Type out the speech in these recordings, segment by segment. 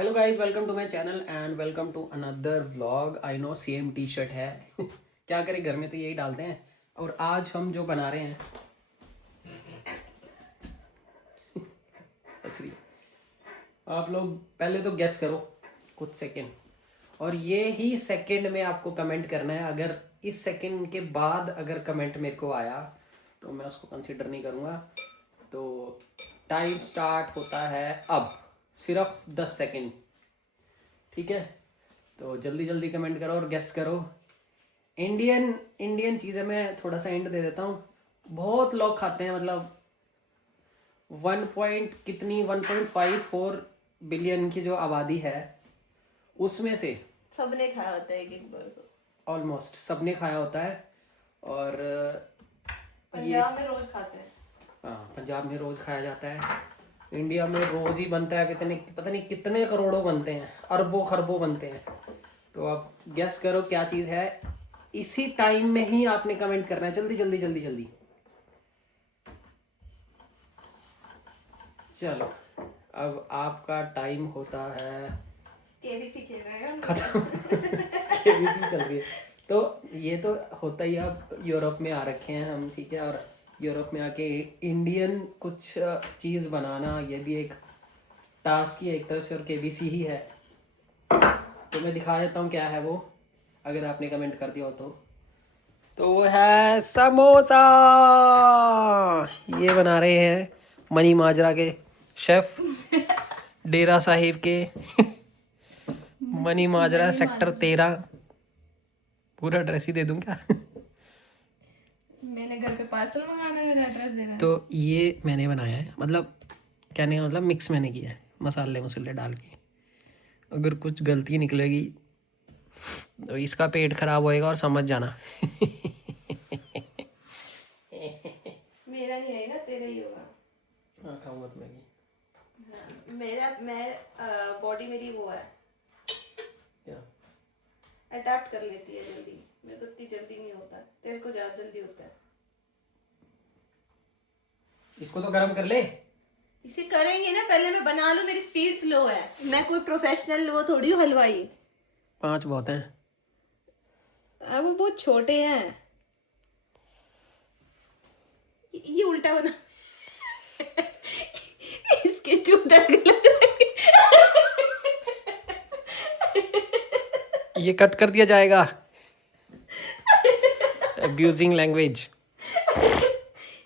Hello guys, welcome to my channel and welcome to another vlog. I know same T-shirt है क्या करें, घर में तो यही डालते हैं। और आज हम जो बना रहे हैं असली, आप लोग पहले तो गेस करो कुछ सेकंड, और ये ही सेकंड में आपको कमेंट करना है। अगर इस सेकंड के बाद अगर कमेंट मेरे को आया तो मैं उसको कंसिडर नहीं करूँगा। तो टाइम स्टार्ट होता है अब, सिर्फ 10 सेकंड, ठीक है? तो जल्दी जल्दी कमेंट करो और गेस करो। इंडियन इंडियन चीज़ें मैं थोड़ा सा हिंट दे देता हूँ। बहुत लोग खाते हैं, मतलब 1.54 बिलियन की जो आबादी है उसमें से सबने खाया होता है एक बार तो। ऑलमोस्ट सबने खाया होता है। और पंजाब में रोज खाते हैं। हाँ, पंजाब में रोज खाया जाता है। इंडिया में रोज ही बनता है, पता नहीं कितने करोड़ों बनते हैं, अरबों खरबों बनते हैं। तो आप गेस करो क्या चीज़ है। इसी टाइम में ही आपने कमेंट करना है, जल्दी जल्दी जल्दी जल्दी। चलो, अब आपका टाइम होता है केबीसी खेल रहे हैं खत्म केबीसी चल रही है। तो ये तो होता ही, अब यूरोप में आ रखे हैं हम, ठीक है? और यूरोप में आके इंडियन कुछ चीज़ बनाना, ये भी एक टास्क ही है एक तरफ से, और केबीसी ही है। तो मैं दिखा देता हूँ क्या है वो, अगर आपने कमेंट कर दिया हो तो वो है समोसा। ये बना रहे हैं मनी माजरा के शेफ, डेरा साहिब के मनी माजरा सेक्टर 13। पूरा एड्रेस ही दे दूं क्या? मैंने घर पे पार्सल मंगाना है, मेरा एड्रेस देना है। तो ये मैंने बनाया है, मतलब कहने का मतलब मिक्स मैंने किया है, मसाले मसाले डाल के। अगर कुछ गलती निकलेगी तो इसका पेट खराब होएगा, और समझ जाना मेरा नहीं आएगा, तेरा ही होगा। हाँ, खाऊंगा तो मैगी। हाँ, मैं बॉडी मेरी वो है, क्या? अडेप्ट कर लेती है जल्दी। मेरे को इतनी जल्दी नहीं होता, तेरे को ज्यादा जल्दी होता है। इसको तो गर्म कर ले। इसे करेंगे ना, पहले मैं बना लूं, मेरी स्पीड स्लो है। मैं कोई प्रोफेशनल वो थोड़ी हूँ, हलवाई। 5 बहुत हैं। अब वो बहुत छोटे हैं। ये उल्टा बना इसके चूतर ये कट कर दिया जाएगा। Abusing language.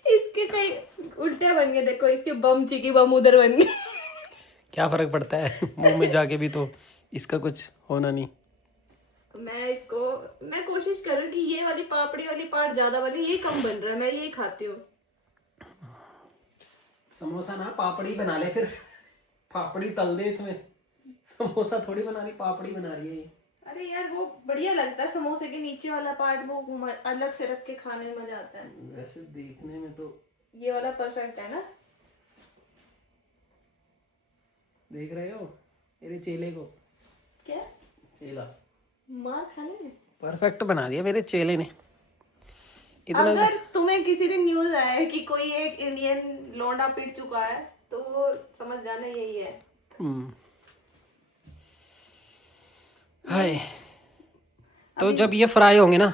इसके कई उल्टे बन गए, देखो इसके बम चिकी बम उधर बन गए। क्या फर्क पड़ता है, मुंह में जाके भी तो इसका कुछ होना नहीं। मैं कोशिश करूँ कि ये वाली पापड़ी वाली पार्ट ज्यादा बने, ये कम बन रहा है, मैं ये खाती हूँ। समोसा ना पापड़ी बना ले फिर, पापड़ी तल दे इसमें। समोसा थोड़ी बना रही, पापड़ी बना रही है ये। अरे यार, वो बढ़िया लगता है समोसे के नीचे वाला पार्ट, वो अलग से रख के खाने में मजा आता है। वैसे देखने में तो ये वाला परफेक्ट है ना? देख रहे हो मेरे चेले को? क्या चेला मार खाने में? परफेक्ट बना दिया मेरे चेले ने। इतना अगर तुम्हें किसी दिन न्यूज आया कि कोई एक इंडियन लौंडा पीट चुका है तो वो समझ जाना यही है। हाय। तो जब ये फ्राई होंगे ना,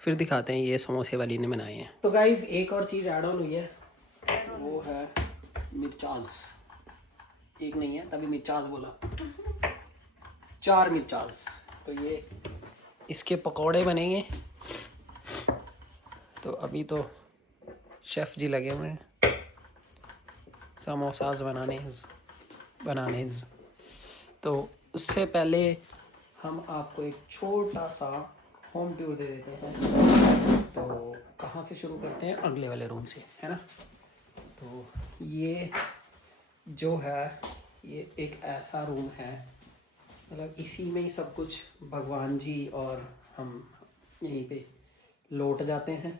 फिर दिखाते हैं ये समोसे वाली ने बनाए हैं। तो गाइज एक और चीज़ ऐड ऑन हुई है, वो है मिर्चास। एक नहीं है, तभी मिर्चास बोला। 4 मिर्चास। तो ये इसके पकौड़े बनेंगे। तो अभी तो शेफ जी लगे हुए हैं समोसास बनाने। तो उससे पहले हम आपको एक छोटा सा होम टूर दे देते हैं। तो कहाँ से शुरू करते हैं? अगले वाले रूम से, है ना? तो ये जो है, ये एक ऐसा रूम है, मतलब इसी में ही सब कुछ, भगवान जी और हम यहीं पे लौट जाते हैं।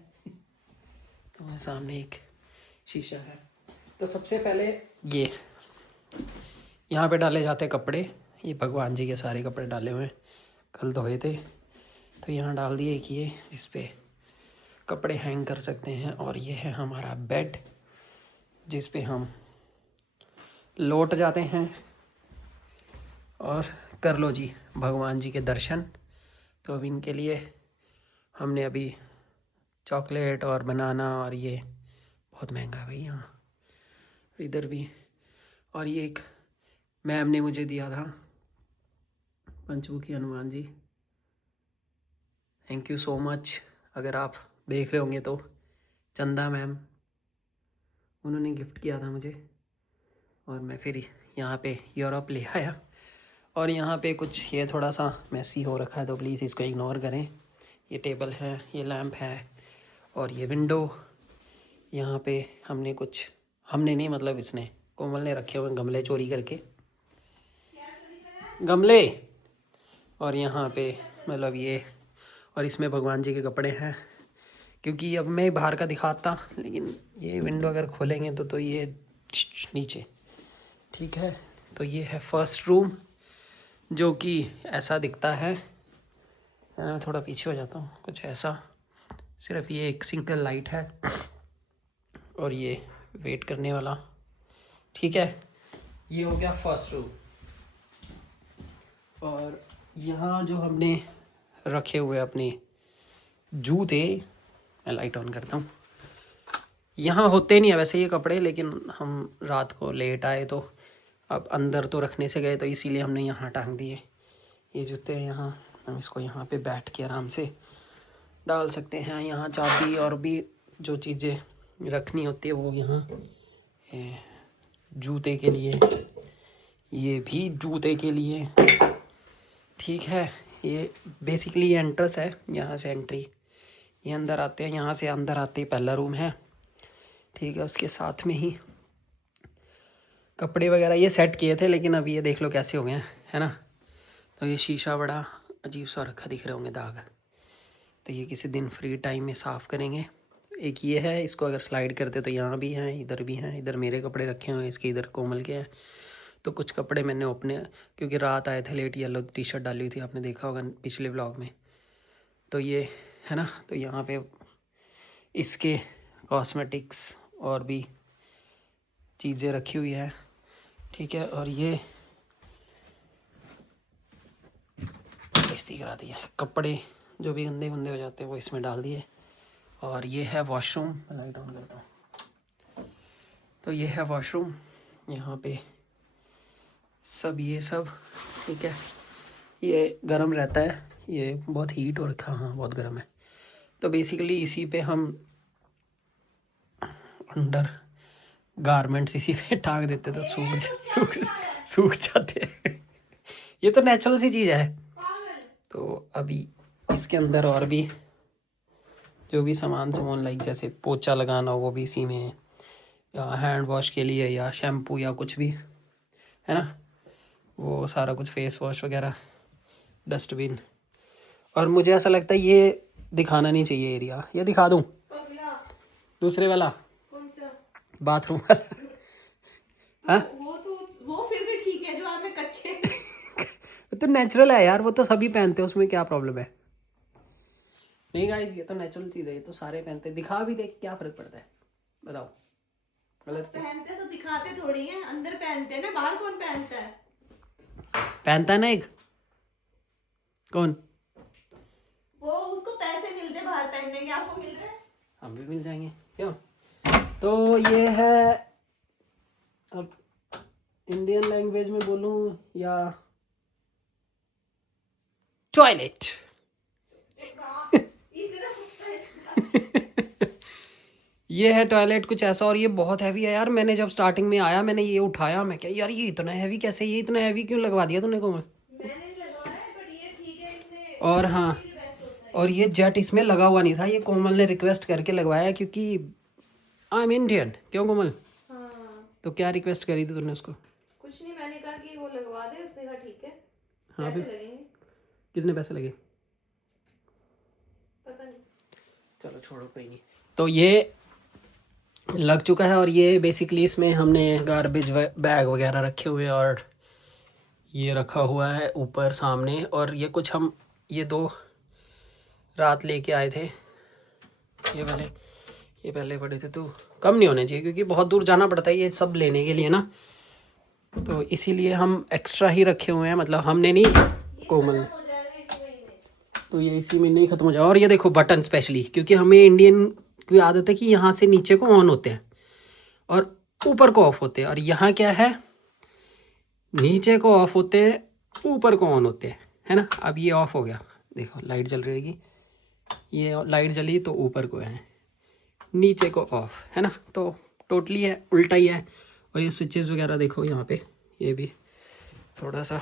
तो सामने एक शीशा है। तो सबसे पहले ये यहाँ पे डाले जाते हैं कपड़े। ये भगवान जी के सारे कपड़े डाले हुए हैं, कल धोए थे, तो यहाँ डाल दिए कि ये इस पे कपड़े हैंग कर सकते हैं। और ये है हमारा बेड, जिस पे हम लौट जाते हैं। और कर लो जी भगवान जी के दर्शन। तो अब इनके लिए हमने अभी चॉकलेट और बनाना, और ये बहुत महंगा है भाई यहाँ, इधर भी। और ये एक मैम ने मुझे दिया था, पंचमुखी Hanuman ji, thank you so much. अगर आप देख रहे होंगे तो चंदा मैम, उन्होंने गिफ्ट किया था मुझे, और मैं फिर यहाँ पे यूरोप ले आया। और यहाँ पे कुछ ये थोड़ा सा मैसी हो रखा है, तो प्लीज़ इसको इग्नोर करें। ये टेबल है, ये लैंप है, और ये विंडो। यहाँ पे हमने नहीं, मतलब इसने, कोमल ने रखे हुए गमले चोरी करके, गमले। और यहाँ पे मतलब ये, और इसमें भगवान जी के कपड़े हैं, क्योंकि अब मैं बाहर का दिखाता, लेकिन ये विंडो अगर खोलेंगे तो ये नीचे, ठीक है। तो ये है फर्स्ट रूम, जो कि ऐसा दिखता है। मैं थोड़ा पीछे हो जाता हूँ, कुछ ऐसा, सिर्फ ये एक सिंगल लाइट है, और ये वेट करने वाला, ठीक है। ये हो गया फर्स्ट रूम। और यहाँ जो हमने रखे हुए अपने जूते, मैं लाइट ऑन करता हूँ। यहाँ होते नहीं है वैसे ये कपड़े, लेकिन हम रात को लेट आए तो अब अंदर तो रखने से गए, तो इसीलिए हमने यहाँ टांग दिए। ये जूते हैं यहाँ, हम इसको यहाँ पे बैठ के आराम से डाल सकते हैं। यहाँ चाबी और भी जो चीज़ें रखनी होती है वो यहाँ, जूते के लिए, ये भी जूते के लिए, ठीक है। ये बेसिकली एंट्रेंस है, यहाँ से एंट्री, ये अंदर आते हैं, यहाँ से अंदर आते ही पहला रूम है, ठीक है। उसके साथ में ही कपड़े वगैरह ये सेट किए थे, लेकिन अभी ये देख लो कैसे हो गए हैं, है ना। तो ये शीशा बड़ा अजीब सा रखा, दिख रहे होंगे दाग, तो ये किसी दिन फ्री टाइम में साफ़ करेंगे। एक ये है, इसको अगर स्लाइड करते तो यहाँ भी हैं, इधर भी हैं, इधर मेरे कपड़े रखे हुए हैं, इसके इधर कोमल के हैं। तो कुछ कपड़े मैंने अपने, क्योंकि रात आए थे लेट, येलो टी शर्ट डाली हुई थी, आपने देखा होगा पिछले व्लॉग में, तो ये है ना। तो यहाँ पे इसके कॉस्मेटिक्स और भी चीज़ें रखी हुई है, ठीक है। और ये इस्ती करा दिया, कपड़े जो भी गंदे गंदे हो जाते हैं वो इसमें डाल दिए। और ये है वॉशरूम, लाइट ऑन करता हूँ। तो ये है वॉशरूम, यहाँ पे ये सब, ठीक है। ये गर्म रहता है, ये बहुत हीट हो रखा, हाँ बहुत गर्म है। तो बेसिकली इसी पे हम अंडर गारमेंट्स इसी पे टांग देते तो सूख जाते हैं। ये तो नेचुरल सी चीज़ है। तो अभी इसके अंदर और भी जो भी सामान लाइक जैसे पोछा लगाना हो वो भी इसी में है, या हैंड वॉश के लिए या शैम्पू या कुछ भी, है ना, वो सारा कुछ, फेस वॉश वगैरह, डस्टबिन। और मुझे ऐसा लगता है ये दिखाना नहीं चाहिए एरिया, ये दिखा दूँ दूसरे वाला बाथरूम वाला। हाँ वो फिर भी ठीक है, जो आप में कच्चे तो नेचुरल है यार, वो तो सभी पहनते हैं, उसमें क्या प्रॉब्लम है। नहीं गाइस, ये तो नेचुरल चीज़ है, ये तो सारे पहनते हैं, दिखा भी देख क्या फ़र्क पड़ता है, बताओ। गलत पहनते तो दिखाते थोड़ी है, अंदर पहनते हैं ना, बाहर कौन पहनता है? पहनता है ना एक, कौन? वो उसको पैसे मिलते बाहर पहनने के, आपको मिल रहे हैं? हम भी मिल जाएंगे क्यों। तो ये है, अब इंडियन लैंग्वेज में बोलूँ या टॉयलेट। ये है टॉयलेट कुछ ऐसा, और ये बहुत हैवी है यार। मैंने जब स्टार्टिंग में आया मैंने ये उठाया, मैं क्या यार ये इतना हैवी कैसे, ये इतना हैवी क्यों लगवा दिया तूने को? मैंने लगवाया है, बट ये ठीक है इसमें। और हाँ, और ये जेट इसमें लगा हुआ नहीं था, ये कोमल ने रिक्वेस्ट करके लगवाया, क्योंकि आई एम इंडियन। क्यों कोमल? हाँ। तो क्या रिक्वेस्ट करी थी तूने उसको? कुछ नहीं, मैंने कहा कि वो लगवा दे, उसने कहा ठीक है। हाँ, पैसे लगेंगे। कितने पैसे लगे पता नहीं, चलो छोड़ो कोई नहीं। तो ये लग चुका है, और ये बेसिकली इसमें हमने गार्बेज बैग वगैरह रखे हुए, और ये रखा हुआ है ऊपर सामने। और ये कुछ हम ये 2 रात लेके आए थे, ये पहले पड़े थे, तो कम नहीं होने चाहिए क्योंकि बहुत दूर जाना पड़ता है ये सब लेने के लिए ना। तो इसीलिए हम एक्स्ट्रा ही रखे हुए हैं, मतलब हमने नहीं, कोमल। हो जाएगा इसी महीने। तो ये इसी महीने ही ख़त्म हो जाए। और ये देखो बटन स्पेशली, क्योंकि हमें इंडियन की आदत है कि यहाँ से नीचे को ऑन होते हैं और ऊपर को ऑफ होते हैं, और यहाँ क्या है, नीचे को ऑफ होते हैं, ऊपर को ऑन होते हैं, है ना। अब ये ऑफ हो गया, देखो लाइट जल रही होगी, ये लाइट जली तो ऊपर को है, नीचे को ऑफ, है ना। तो टोटली है उल्टा ही है। और ये स्विचेस वगैरह देखो यहाँ पे, ये भी थोड़ा सा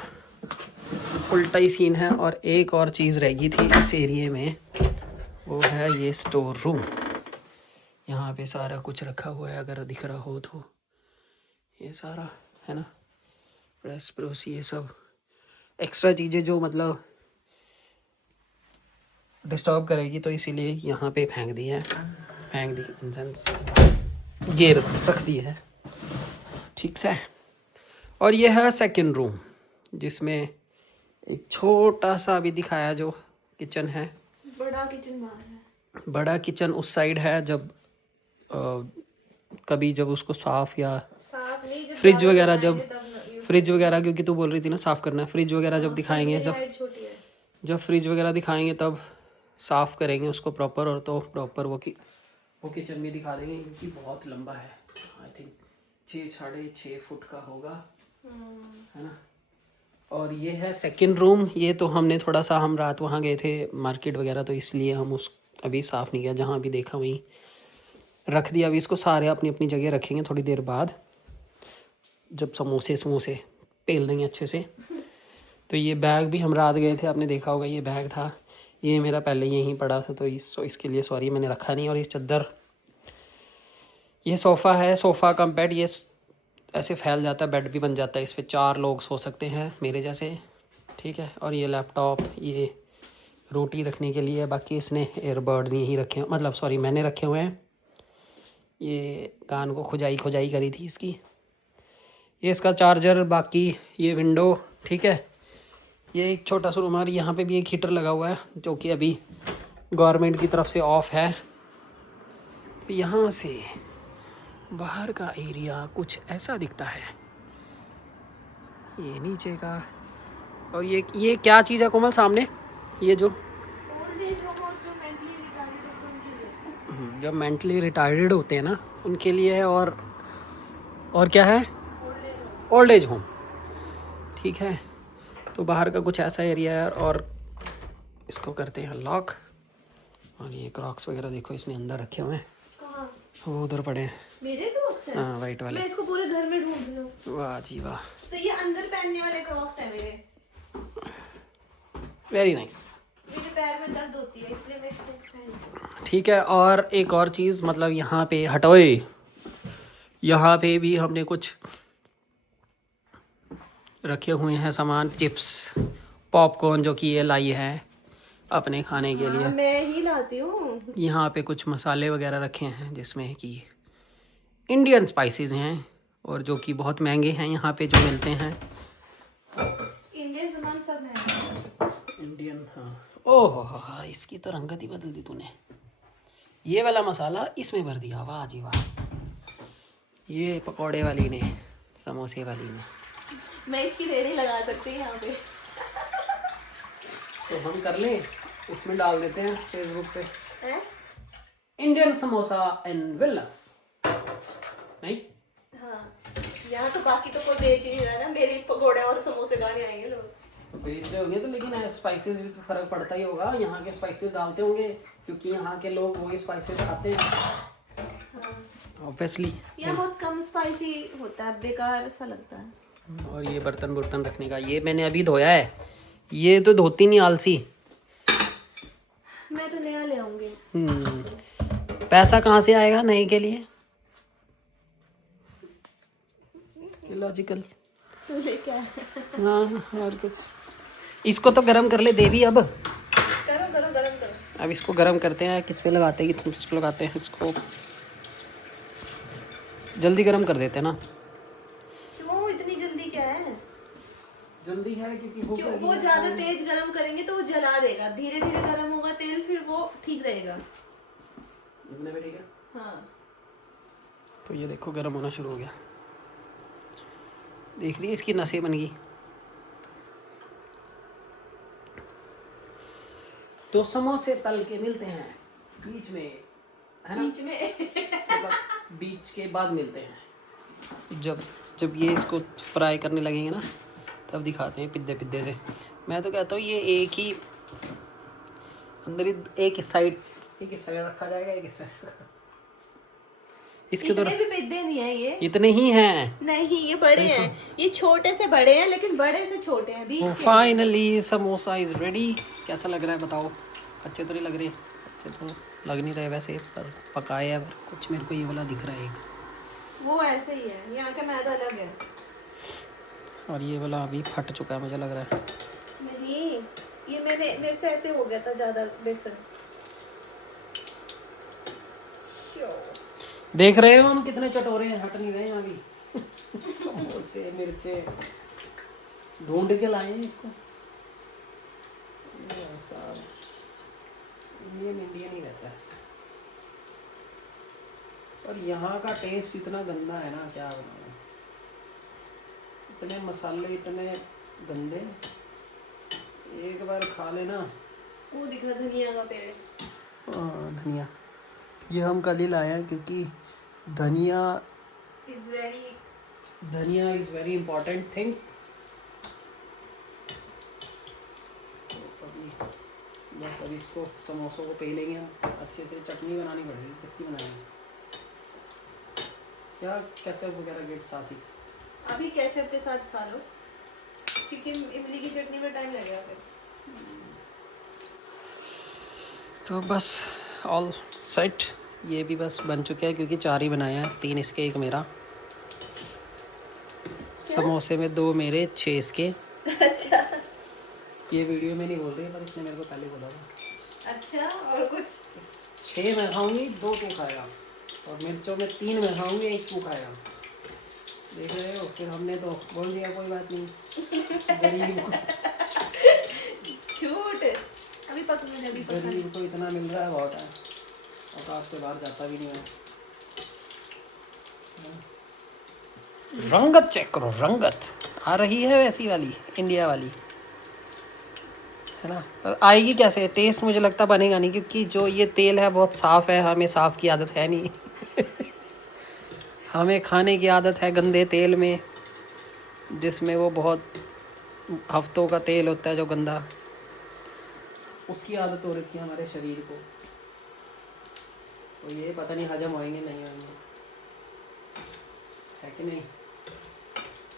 उल्टा ही सीन है। और एक और चीज़ रह गई थी इस एरिए में, वो है ये स्टोर रूम। यहाँ पे सारा कुछ रखा हुआ है, अगर दिख रहा हो तो, ये सारा है ना, प्रेस प्रोस, ये सब एक्स्ट्रा चीज़ें जो मतलब डिस्टर्ब करेगी, तो इसीलिए यहाँ पे फेंक दी है, फेंक दी इन सेंस ये रख दी है, ठीक से। और ये है सेकंड रूम, जिसमें एक छोटा सा अभी दिखाया जो किचन है, बड़ा किचन बाहर है। बड़ा किचन उस साइड है। जब कभी जब उसको साफ़ या साफ नहीं, जब फ्रिज ज़्यादा वगैरह, बनाएंगे जब तब use फ्रिज वगैरह, क्योंकि तू बोल रही थी ना साफ़ करना है, फ्रिज वगैरह जब दिखाएंगे, मेरी जब हाइट छोटी है। जब फ्रिज वगैरह दिखाएंगे तब साफ़ करेंगे उसको प्रॉपर, और तो प्रॉपर वो किचन भी दिखा देंगे, क्योंकि बहुत लंबा है, आई थिंक 6-6.5 फुट का होगा, है ना। और ये है सेकंड रूम। ये तो हमने थोड़ा सा, हम रात वहाँ गए थे मार्केट वगैरह, तो इसलिए हम उस अभी साफ़ नहीं किया, जहाँ भी देखा वहीं रख दिया। अभी इसको सारे अपनी अपनी जगह रखेंगे थोड़ी देर बाद, जब समोसे पेल देंगे अच्छे से। तो ये बैग भी हम रात गए थे, आपने देखा होगा, ये बैग था, ये मेरा पहले यहीं पड़ा था, तो इसके लिए सॉरी मैंने रखा नहीं। और ये चादर, ये सोफ़ा है, सोफ़ा कम बेड, ये ऐसे फैल जाता है, बेड भी बन जाता है, इस पर 4 लोग सो सकते हैं मेरे जैसे, ठीक है। और ये लैपटॉप, ये रोटी रखने के लिए, बाकी इसने एयरबड्स यहीं रखे, मतलब सॉरी मैंने रखे हुए हैं। ये कान को खुजाई करी थी इसकी, ये इसका चार्जर, बाकी ये विंडो, ठीक है। ये एक छोटा सा रूम है, और यहाँ पे भी एक हीटर लगा हुआ है, जो कि अभी गवर्नमेंट की तरफ से ऑफ है। तो यहाँ से बाहर का एरिया कुछ ऐसा दिखता है, ये नीचे का। और ये क्या चीज़ है कोमल सामने, ये जो ओल्ड एज होम और जो मेंटली रिटायर्ड होते हैं उनके लिए। जो मेंटली रिटायर्ड होते हैं ना, उनके लिए है। और क्या है, old age home. Old age home, ठीक है। तो बाहर का कुछ ऐसा एरिया है, और इसको करते हैं लॉक। और ये क्रॉक्स वगैरह देखो इसने अंदर रखे हुए हैं, कहाँ? वो उधर पड़े हैं, मेरे क्रॉक्स हैं? हाँ वाइट वाले। मैं इसको पूरे घर में ढूंढ लूं। वाह जी वाह, तो ये अंदर पहनने वाले क्रॉक्स हैं मेरे। Very nice. मेरे पैर में दर्द होती है, इसलिए मैं इसको पहनती हूँ। ठीक है। और एक और चीज़, मतलब यहाँ पे हटोए, यहाँ पे भी हमने कुछ रखे हुए हैं सामान, चिप्स, पॉपकॉर्न, जो कि ये लाई है अपने खाने के लिए। हाँ, मैं ही लाती हूँ। यहाँ पे कुछ मसाले वगैरह रखे हैं, जिसमें कि इंडियन स्पाइसेस हैं, और जो कि बहुत महंगे हैं यहाँ पे जो मिलते हैं। इंडियन सामान सब है। इंडियन, हाँ। ओह इसकी तो रंगत ही बदल दी तूने, ये वाला मसाला इसमें भर दिया, वाह जी वाह। ये पकौड़े वाली ने, समोसे वाली ने। मैं इसकी रेडी लगा सकती हूँ यहाँ पे। तो हम कर लें, इसमें डाल देते हैं फेसबुक पे, हैं? इंडियन समोसा एंड विल्लास, नहीं? हाँ, यहाँ तो बाकी तो कोई बेच ही नहीं रहा ना, मेरे पकोड़े और समोसे खाने आएंगे लोग। तो बेच रहे होंगे, तो लेकिन स्पाइसेस भी तो फर्क पड़ता ही होगा, यहाँ के स्पाइसेस डालते होंगे, क्योंकि यहाँ के लोग वही स्पाइसेस खाते हैं ऑब्वियसली। यहाँ बहुत कम स्पाइसी होता है, बेकार सा लगता है। और ये बर्तन रखने का, ये मैंने अभी धोया है, ये तो धोती नहीं आलसी। मैं तो नया ले आऊंगी। पैसा कहाँ से आएगा नए के लिए, लॉजिकल। लेके आए। हाँ और कुछ, इसको तो गरम कर ले देवी। अब करो करो, गरम करो। अब इसको गरम करते हैं, किस पे लगाते हैं, किस पे लगाते हैं इसको, जल्दी गरम कर देते हैं ना। क्यों इतनी जल्दी, क्या है? जल्दी है क्योंकि क्यों? वो ज्यादा तेज गरम करेंगे तो वो जला देगा, धीरे धीरे गरम होगा तेल, फिर वो ठीक रहेगा। हाँ। हाँ। तो ये देखो गरम होना शुरू हो गया। देख रही है इसकी नसें बन गई। तो समोसे तल के मिलते हैं बीच में, है ना? बीच में मतलब बीच के बाद मिलते हैं। जब जब ये इसको फ्राई करने लगेंगे ना, तब दिखाते हैं पिद्दे पिद्दे से। मैं तो कहता हूँ ये एक ही अंदर ही एक साइड रखा जाएगा, एक साइड इसके तो इतने भी पिद्दे नहीं है ये। इतने ही हैं। नहीं ये बड़े हैं, ये छोटे से बड़े हैं, लेकिन बड़े से छोटे हैं बीच के। Finally samosa is ready. कैसा लग रहा है बताओ? अच्छे तो नहीं लग रहे? अच्छे तो लग नहीं रहे वैसे, पर पकाए हैं। पर कुछ मेरे को ये वाला दिख रहा है एक, वो ऐसे ही है, यहाँ का मैदा अलग है। और ये वाला अभी फट चुका है मुझे लग रहा है। नहीं, ये मेरे से ऐसे हो गया था ज्यादा बेसन। देख रहे हो हम कितने चटोरे हैं, हट नहीं रहे हैं अभी। समोसे मिर्चे ढूंढ के लाए हैं इसको। इंडियन ही रहता है। और यहाँ का टेस्ट इतना गंदा है ना, क्या बनाऊं। इतने मसाले इतने गंदे, एक बार खा लेना। वो दिख रहा धनिया का पेड़। धनिया ये हम कल ही लाए हैं, क्योंकि धनिया इज़ वेरी इम्पोर्टेंट थिंग। बस अभी इसको समोसों को पे लेंगे हम अच्छे से। चटनी बनानी पड़ेगी, किसकी बनाएंगे? क्या केचप वगैरह के साथ ही? अभी केचप के साथ खा लो, क्योंकि इमली की चटनी में टाइम लगेगा फिर। तो बस ऑल सेट। ये भी बस बन चुके हैं, क्योंकि 4 ही बनाए हैं, 3 इसके 1 मेरा। समोसे में 2 मेरे, 6 इसके। अच्छा, ये वीडियो में नहीं बोल रही, पर इसने मेरे को पहले बोला था। अच्छा, और कुछ? 6 मैं खाऊंगी, 2 तू खाएगा। और मिर्चों में 3 मैं खाऊंगी, 1 तू खाएगा। देख रहे हो? फिर हमने तो बोल दिया कोई बात नहीं। गरीब झूठ। अभी गरीब को इतना मिल रहा है, बहुत है। औकात से बाहर जाता भी नहीं है। रंगत चेक करो, रंगत आ रही है वैसी वाली, इंडिया वाली, है ना? पर आएगी कैसे? टेस्ट मुझे लगता बनेगा नहीं, क्योंकि जो ये तेल है बहुत साफ़ है। हमें साफ़ की आदत है नहीं। हमें खाने की आदत है गंदे तेल में, जिसमें वो बहुत हफ्तों का तेल होता है जो गंदा। उसकी आदत हो रखी है हमारे शरीर को। तो ये पता नहीं हजम होएंगे नहीं होएंगे, है कि नहीं?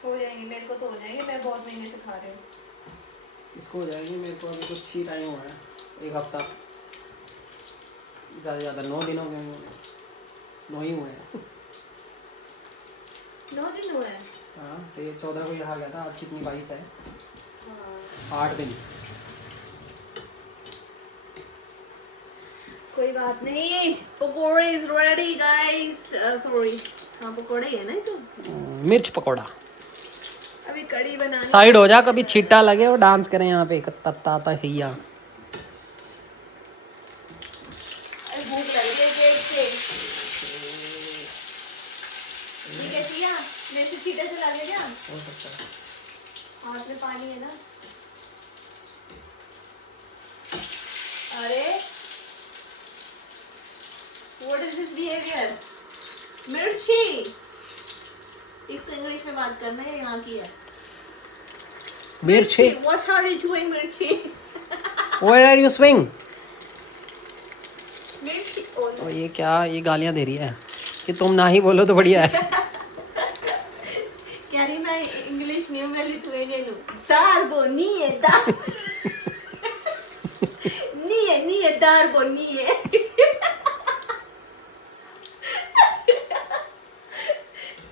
हो जाएंगे, मेरे को तो हो जाएंगे, मैं बहुत महीने से खा रही हूँ। इसको हो जाएंगे, मेरे को अभी कुछ ही टाइम हुआ है, 1 हफ्ता, ज़्यादा से ज़्यादा 9 दिन हो गए होंगे। 9 ही हुए हैं। 9 दिन हुए हैं? हाँ, तो ये 14 को यहाँ गया था, आज कितनी 22 है। हाँ। 8 दिन। कोई बात नहीं, पकोड़े इज रेडी गाइस। सॉरी, हाँ पकोड़े ही है ना ये तो। मिर्च पकौड़ा। अभी कड़ी बनानी। साइड हो जा, कभी छिट्टा लगे और डांस करें यहाँ पे तत्ता तहिया। अरे भूख लग रही है पेट से। ये क्या किया? मेरे से छींटे से लगे क्या? हो सकता है। हाथ में पानी है ना। अरे व्हाट इज दिस बिहेवियर? मिर्ची। इसको इंग्लिश में बात करना है, यहाँ की है। मिर्ची। What are you doing, मिर्ची? Where are you swing? मिर्ची। और ये क्या, ये गालियाँ दे रही है कि तुम ना ही बोलो तो बढ़िया है। कह रही मैं इंग्लिश नहीं हूँ, मैं लिथुआनियन हूँ। Darbo, nie, dar. Nie, darbo, nie.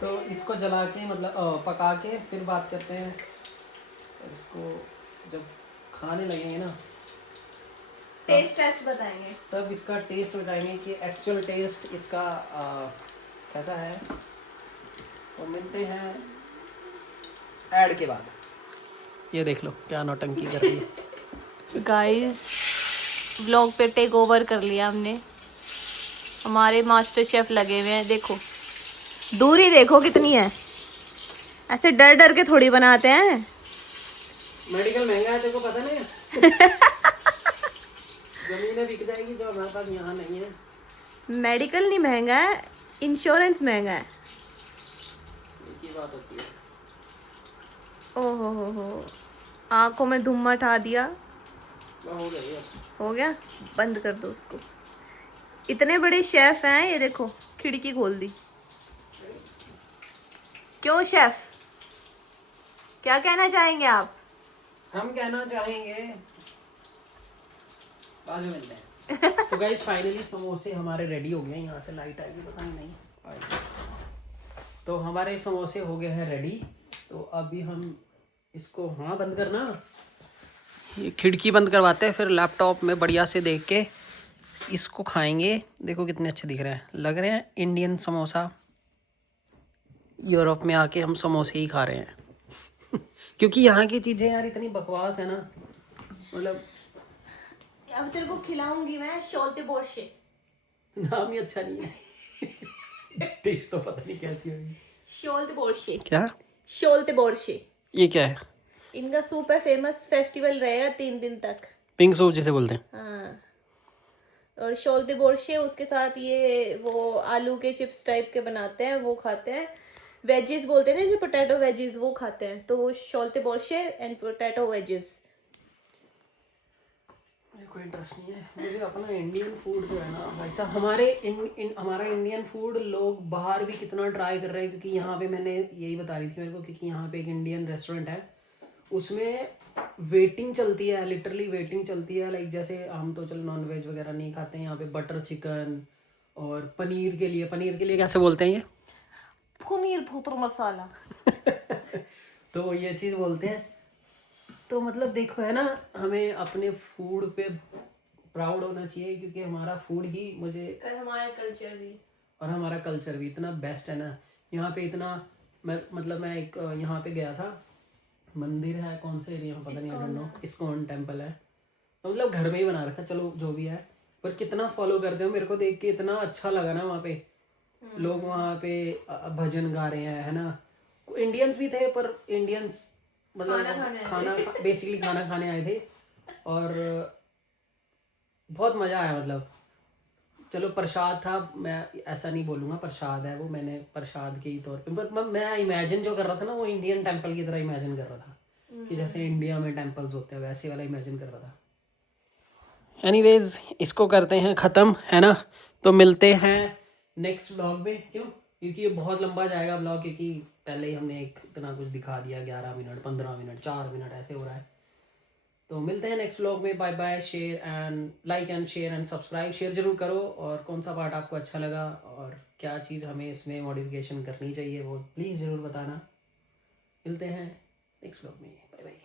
तो इसको जला के मतलब पका के फिर बात करते हैं। और इसको जब खाने लगेंगे ना, टेस्ट बताएंगे। तब इसका टेस्ट बताएंगे कि एक्चुअल टेस्ट इसका कैसा है। तो मिलते हैं ऐड के बाद। ये देख लो क्या नौटंकी कर रही है। गाइस व्लॉग पे टेक ओवर कर लिया हमने, हमारे मास्टर शेफ लगे हुए हैं। देखो दूरी देखो कितनी है, ऐसे डर डर के थोड़ी बनाते हैं। मेडिकल महंगा है, तेरे को पता नहीं है? जमीनें बिक जाएगी जो हमारे पास यहाँ नहीं है। मेडिकल नहीं महंगा है, इंश्योरेंस महंगा है। की बात होती है। ओहो हो, आंखों में धुआं उठा दिया। हो गई है। हो गया, बंद कर दो उसको। इतने बड़े शेफ हैं ये, देखो खिड़की खोल दी। क्यों शेफ, क्या कहना चाहेंगे आप? हम कहना चाहेंगे बाद में मिलते हैं। तो गाइस फाइनली समोसे हमारे रेडी हो गए हैं। यहाँ से लाइट आएगी पता नहीं आएगी। तो हमारे समोसे हो गए हैं रेडी। तो अभी हम इसको, हाँ बंद करना, ये खिड़की बंद करवाते हैं, फिर लैपटॉप में बढ़िया से देख के इसको खाएंगे। देखो कितने अच्छे दिख रहे हैं, लग रहे हैं इंडियन समोसा। यूरोप में आके हम समोसे ही खा रहे हैं क्योंकि यहाँ की चीज़ें यार इतनी बकवास है ना, मतलब अब तेरे को खिलाऊंगी मैं शोलते बोर्शे। नाम ही अच्छा नहीं है। टेस्ट तो पता नहीं कैसी होगी। शोलते बोर्शे। क्या? शोलते बोर्शे, ये क्या है? इनका सूप है, फेमस फेस्टिवल रहेगा 3 दिन तक। पिंक सूप जिसे बोलते हैं। हाँ, और शोलते बोर्शे उसके साथ ये वो आलू के चिप्स टाइप के बनाते हैं, वो खाते हैं। वेजीज बोलते हैं ना, जैसे पोटैटो वेजीज, वो खाते हैं। तो शोलते बोर्शे एंड पोटैटो वेजीज। मुझे कोई इंटरेस्ट नहीं है। मुझे अपना इंडियन फूड जो है ना भाई साहब, हमारा इंडियन फूड लोग बाहर भी कितना ट्राई कर रहे हैं। क्योंकि यहाँ पे मैंने यही बता रही थी मेरे को, क्योंकि यहाँ पे एक इंडियन रेस्टोरेंट है, उसमें वेटिंग चलती है, लिटरली वेटिंग चलती है। लाइक जैसे हम तो चलो नॉन वेज वगैरह नहीं खाते हैं, यहाँ पे बटर चिकन और पनीर के लिए कैसे बोलते हैं ये? पनीर भुतर मसाला। तो ये चीज़ बोलते हैं। तो मतलब देखो है ना, हमें अपने फूड पे प्राउड होना चाहिए, क्योंकि हमारा फूड ही हमारा कल्चर भी इतना बेस्ट है ना। यहाँ पे इतना, मैं एक यहाँ पे गया था, मंदिर है कौन से एरिया में पता नहीं, I don't know, ISKCON temple है। तो मतलब घर में ही बना रखा, चलो जो भी है, पर कितना फॉलो करते हो। मेरे को देख के इतना अच्छा लगा ना, वहाँ पे लोग वहाँ पे भजन गा रहे हैं, है ना। इंडियंस भी थे, पर इंडियंस मतलब खाना बेसिकली खाना खाने आए थे। और बहुत मज़ा आया। मतलब चलो प्रसाद था, मैं ऐसा नहीं बोलूँगा प्रसाद है वो, मैंने प्रसाद के ही तौर पे, पर मैं इमेजिन जो कर रहा था ना, वो इंडियन टेम्पल की तरह इमेजिन कर रहा था, कि जैसे इंडिया में टेम्पल्स होते हैं वैसे वाला इमेजिन कर रहा था। एनीवेज इसको करते हैं ख़त्म, है ना। तो मिलते हैं नेक्स्ट व्लॉग में। क्यों? क्योंकि ये बहुत लंबा जाएगा व्लॉग, क्योंकि पहले ही हमने एक इतना कुछ दिखा दिया, 11 मिनट 15 मिनट 4 मिनट ऐसे हो रहा है। तो मिलते हैं नेक्स्ट व्लॉग में। Bye bye. Share and like and share and subscribe. Share जरूर करो, और कौन सा पार्ट आपको अच्छा लगा और क्या चीज़ हमें इसमें मॉडिफिकेशन करनी चाहिए वो प्लीज़ ज़रूर बताना। मिलते हैं नेक्स्ट व्लॉग में। Bye bye.